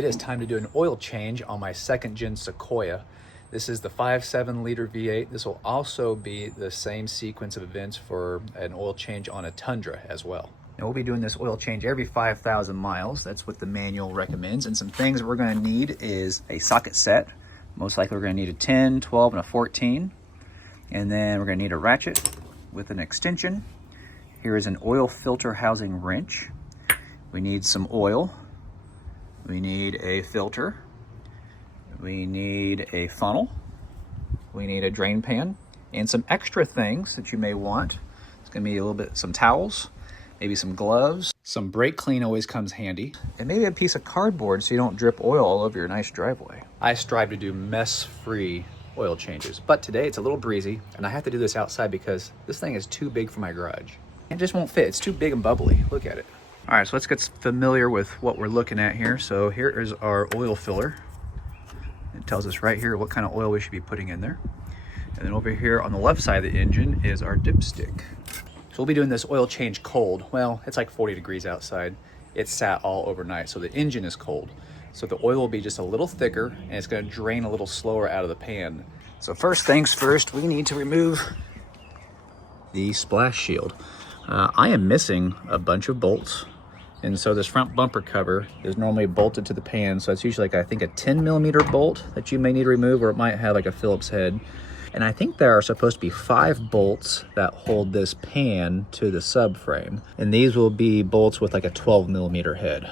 It is time to do an oil change on my second gen Sequoia. This is the 5.7 liter V8. This will also be the same sequence of events for an oil change on a Tundra as well. And we'll be doing this oil change every 5,000 miles. That's what the manual recommends. And some things we're gonna need is a socket set. Most likely we're gonna need a 10, 12, and a 14. And then we're gonna need a ratchet with an extension. Here is an oil filter housing wrench. We need some oil. We need a filter. We need a funnel. We need a drain pan and some extra things that you may want. It's gonna be a little bit, some towels, maybe some gloves. Some brake clean always comes handy. And maybe a piece of cardboard so you don't drip oil all over your nice driveway. I strive to do mess-free oil changes, but today it's a little breezy and I have to do this outside because this thing is too big for my garage. It just won't fit, it's too big and bubbly, look at it. All right, so let's get familiar with what we're looking at here. So here is our oil filler. It tells us right here what kind of oil we should be putting in there. And then over here on the left side of the engine is our dipstick. So we'll be doing this oil change cold. Well, it's like 40 degrees outside. It sat all overnight, so the engine is cold. So the oil will be just a little thicker and it's gonna drain a little slower out of the pan. So first things first, we need to remove the splash shield. I am missing a bunch of bolts. And so this front bumper cover is normally bolted to the pan. So it's usually like, I think, a 10mm bolt that you may need to remove, or it might have like a Phillips head. And I think there are supposed to be 5 bolts that hold this pan to the subframe. And these will be bolts with like a 12mm head.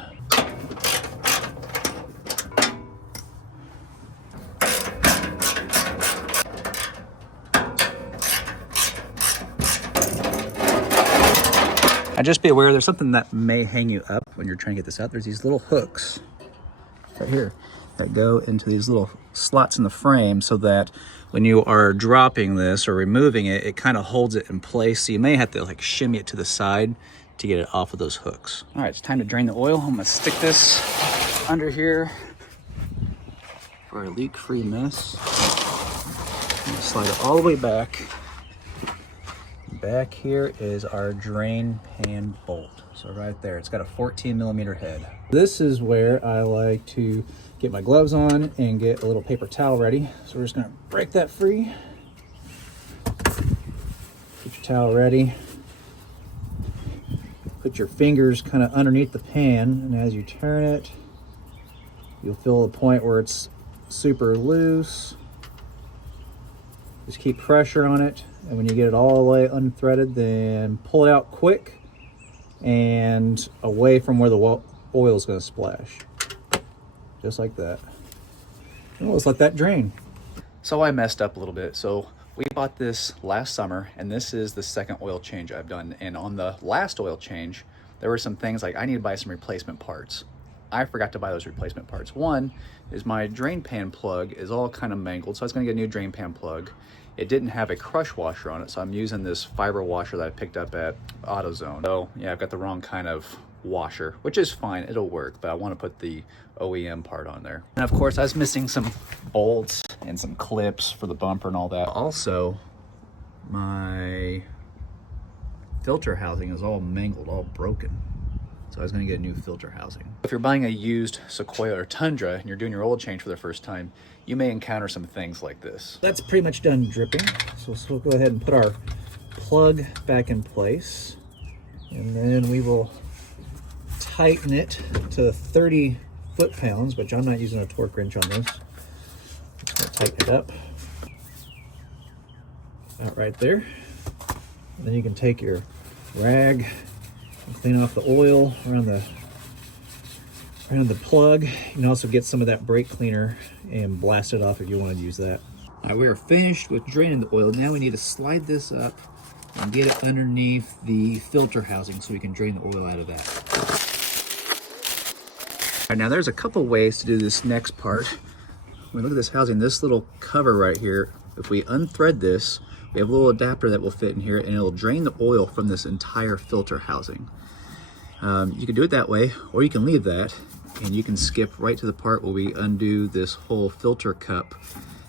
And just be aware, there's something that may hang you up when you're trying to get this out. There's these little hooks right here that go into these little slots in the frame so that when you are dropping this or removing it, it kind of holds it in place. So you may have to like shimmy it to the side to get it off of those hooks. All right, it's time to drain the oil. I'm gonna stick this under here for a leak-free mess. I'm gonna slide it all the way back. Back here is our drain pan bolt. So right there, it's got a 14mm head. This is where I like to get my gloves on and get a little paper towel ready. So we're just gonna break that free. Get your towel ready. Put your fingers kind of underneath the pan, and as you turn it, you'll feel the point where it's super loose. Just keep pressure on it. And when you get it all the way unthreaded, then pull it out quick and away from where the oil is going to splash. Just like that. And let's let that drain. So I messed up a little bit. So we bought this last summer, and this is the second oil change I've done. And on the last oil change, there were some things like I need to buy some replacement parts. I forgot to buy those replacement parts. One is my drain pan plug is all kind of mangled, so I was going to get a new drain pan plug. It didn't have a crush washer on it, so I'm using this fiber washer that I picked up at AutoZone. So yeah, I've got the wrong kind of washer, which is fine, it'll work, but I want to put the OEM part on there. And of course, I was missing some bolts and some clips for the bumper and all that. Also, my filter housing is all mangled, all broken. So I was gonna get a new filter housing. If you're buying a used Sequoia or Tundra and you're doing your oil change for the first time, you may encounter some things like this. That's pretty much done dripping. So we'll go ahead and put our plug back in place. And then we will tighten it to 30 foot-pounds, but I'm not using a torque wrench on this. Just gonna tighten it up. Out right there. And then you can take your rag and clean off the oil around the plug. You can also get some of that brake cleaner and blast it off if you want to use that. All right, we are finished with draining the oil. Now we need to slide this up and get it underneath the filter housing so we can drain the oil out of that. All right, now there's a couple ways to do this next part. When we look at this housing, this little cover right here, if we unthread this, we have a little adapter that will fit in here and it'll drain the oil from this entire filter housing. You can do it that way, or you can leave that and you can skip right to the part where we undo this whole filter cup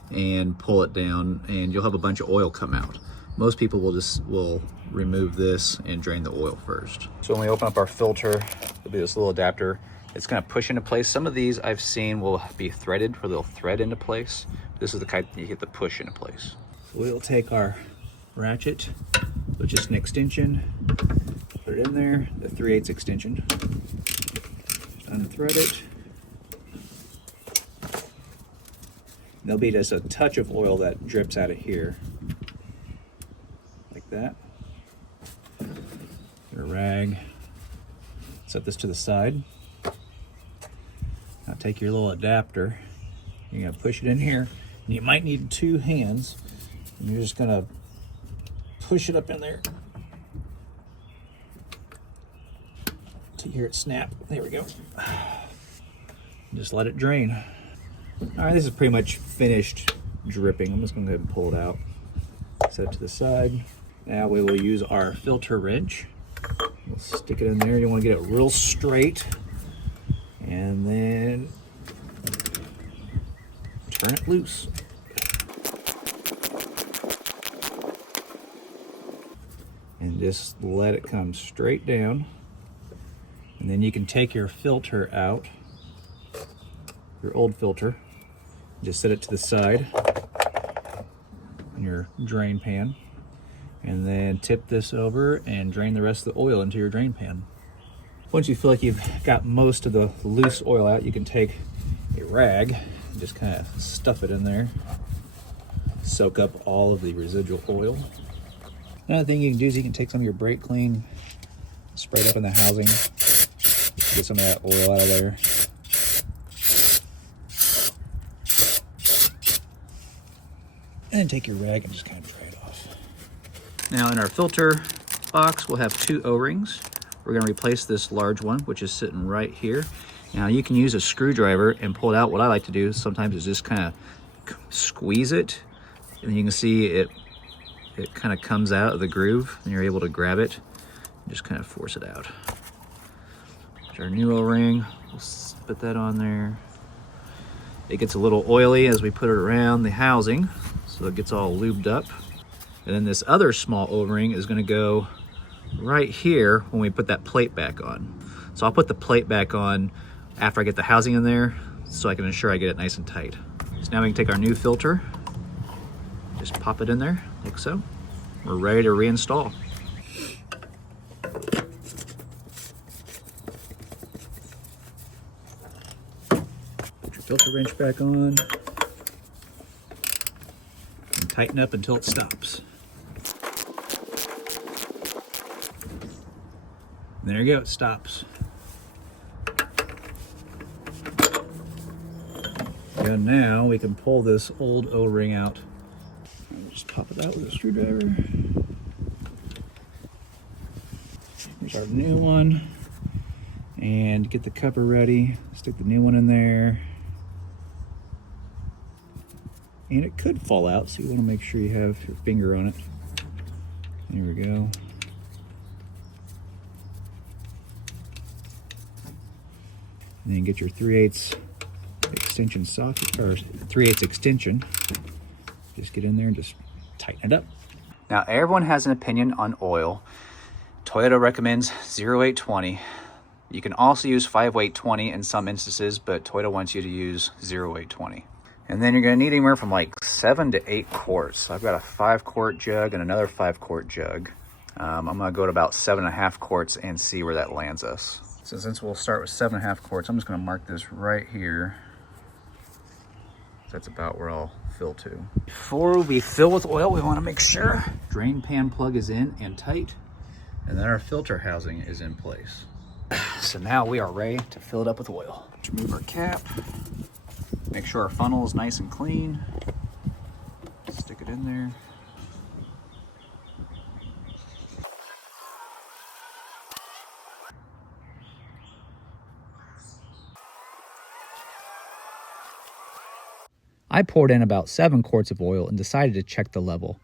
and pull it down, and you'll have a bunch of oil come out. Most people will remove this and drain the oil first. So when we open up our filter, there'll be this little adapter It's gonna push into place. Some of these I've seen will be threaded, or they'll thread into place. This is the kind you get the push into place. So we'll take our ratchet, which is an extension, put it in there, the 3/8 extension. Unthread it. There'll be just a touch of oil that drips out of here, like that. Get a rag, set this to the side. Now take your little adapter, you're gonna push it in here, and you might need 2 hands, and you're just gonna push it up in there to hear it snap. There we go. Just let it drain. All right, this is pretty much finished dripping. I'm just gonna go ahead and pull it out. Set it to the side. Now we will use our filter wrench. We'll stick it in there. You wanna get it real straight. And then turn it loose. And just let it come straight down. And then you can take your filter out, your old filter, just set it to the side in your drain pan, and then tip this over and drain the rest of the oil into your drain pan. Once you feel like you've got most of the loose oil out, you can take a rag and just kind of stuff it in there, soak up all of the residual oil. Another thing you can do is you can take some of your brake clean, spray it up in the housing, get some of that oil out of there. And then take your rag and just kind of dry it off. Now in our filter box, we'll have 2 O-rings. We're gonna replace this large one, which is sitting right here. Now you can use a screwdriver and pull it out. What I like to do sometimes is just kind of squeeze it, and you can see it kind of comes out of the groove, and you're able to grab it and just kind of force it out. There's our new O-ring. We'll put that on there. It gets a little oily as we put it around the housing, so it gets all lubed up. And then this other small O-ring is gonna go right here when we put that plate back on. So I'll put the plate back on after I get the housing in there, so I can ensure I get it nice and tight. So now we can take our new filter, just pop it in there like so. We're ready to reinstall. Put your filter wrench back on and tighten up until it stops. And there you go, it stops. And now we can pull this old O-ring out. Just pop it out with a screwdriver. Here's our new one. And get the cover ready. Stick the new one in there. And it could fall out, so you want to make sure you have your finger on it. There we go. And then get your 3/8 extension socket, or 3/8 extension. Just get in there and just tighten it up. Now everyone has an opinion on oil. Toyota recommends 0.820. You can also use 5.820 in some instances, but Toyota wants you to use 0.820. And then you're gonna need anywhere from like 7 to 8 quarts. So I've got a 5-quart jug and another 5-quart jug. I'm gonna go to about 7.5 quarts and see where that lands us. So since we'll start with 7.5 quarts, I'm just gonna mark this right here. That's about where I'll fill to. Before we fill with oil, we wanna make sure drain pan plug is in and tight, and then our filter housing is in place. So now we are ready to fill it up with oil. Let's remove our cap. Make sure our funnel is nice and clean. Stick it in there. I poured in about 7 quarts of oil and decided to check the level.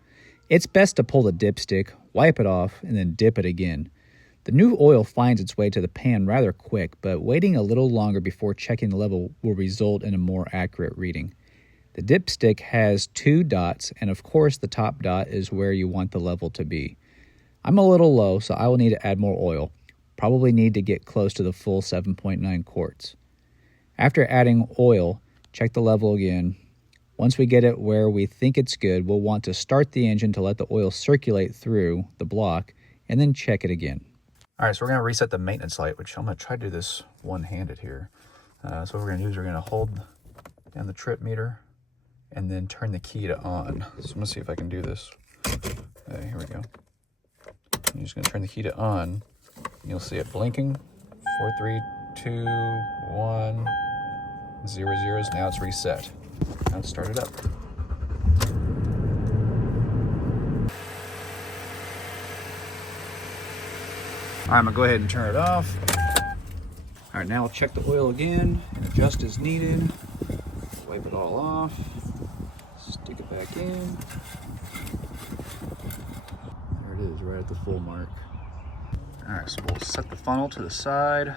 It's best to pull the dipstick, wipe it off, and then dip it again. The new oil finds its way to the pan rather quick, but waiting a little longer before checking the level will result in a more accurate reading. The dipstick has 2 dots, and of course the top dot is where you want the level to be. I'm a little low, so I will need to add more oil. probably need to get close to the full 7.9 quarts. After adding oil, check the level again. Once we get it where we think it's good, we'll want to start the engine to let the oil circulate through the block and then check it again. All right, so we're going to reset the maintenance light, which I'm going to try to do this one-handed here. So what we're going to do is we're going to hold down the trip meter and then turn the key to on. So I'm going to see if I can do this. Okay, here we go. I'm just going to turn the key to on. You'll see it blinking. 4, 3, 2, 1, 0, 0. Now it's reset. Now let's start it up. All right, I'm gonna go ahead and turn it off. All right, now I'll check the oil again and adjust as needed. Wipe it all off. Stick it back in. There it is, right at the full mark. All right, so we'll set the funnel to the side,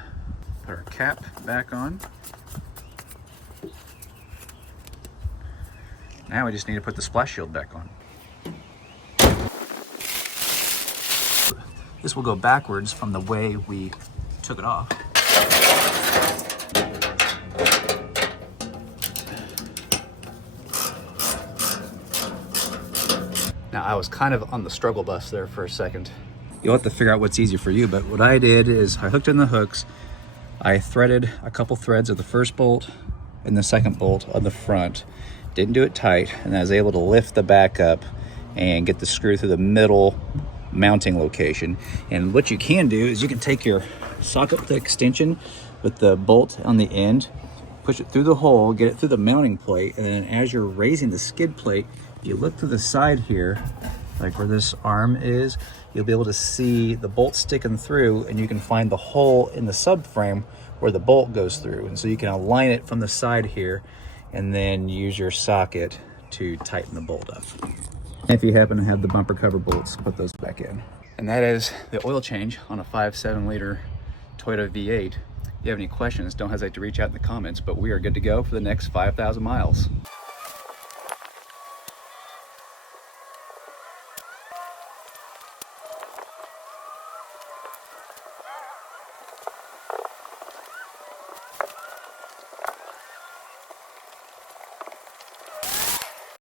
put our cap back on. Now we just need to put the splash shield back on. This will go backwards from the way we took it off. Now I was kind of on the struggle bus there for a second. You'll have to figure out what's easier for you, but what I did is I hooked in the hooks, I threaded a couple threads of the first bolt and the second bolt on the front. Didn't do it tight, and I was able to lift the back up and get the screw through the middle mounting location. And what you can do is you can take your socket with the extension with the bolt on the end, push it through the hole, get it through the mounting plate, and then as you're raising the skid plate, if you look to the side here, like where this arm is, you'll be able to see the bolt sticking through, and you can find the hole in the subframe where the bolt goes through. And so you can align it from the side here and then use your socket to tighten the bolt up. If you happen to have the bumper cover bolts, put those back in. And that is the oil change on a 5.7 liter Toyota V8. If you have any questions, don't hesitate to reach out in the comments, but we are good to go for the next 5,000 miles.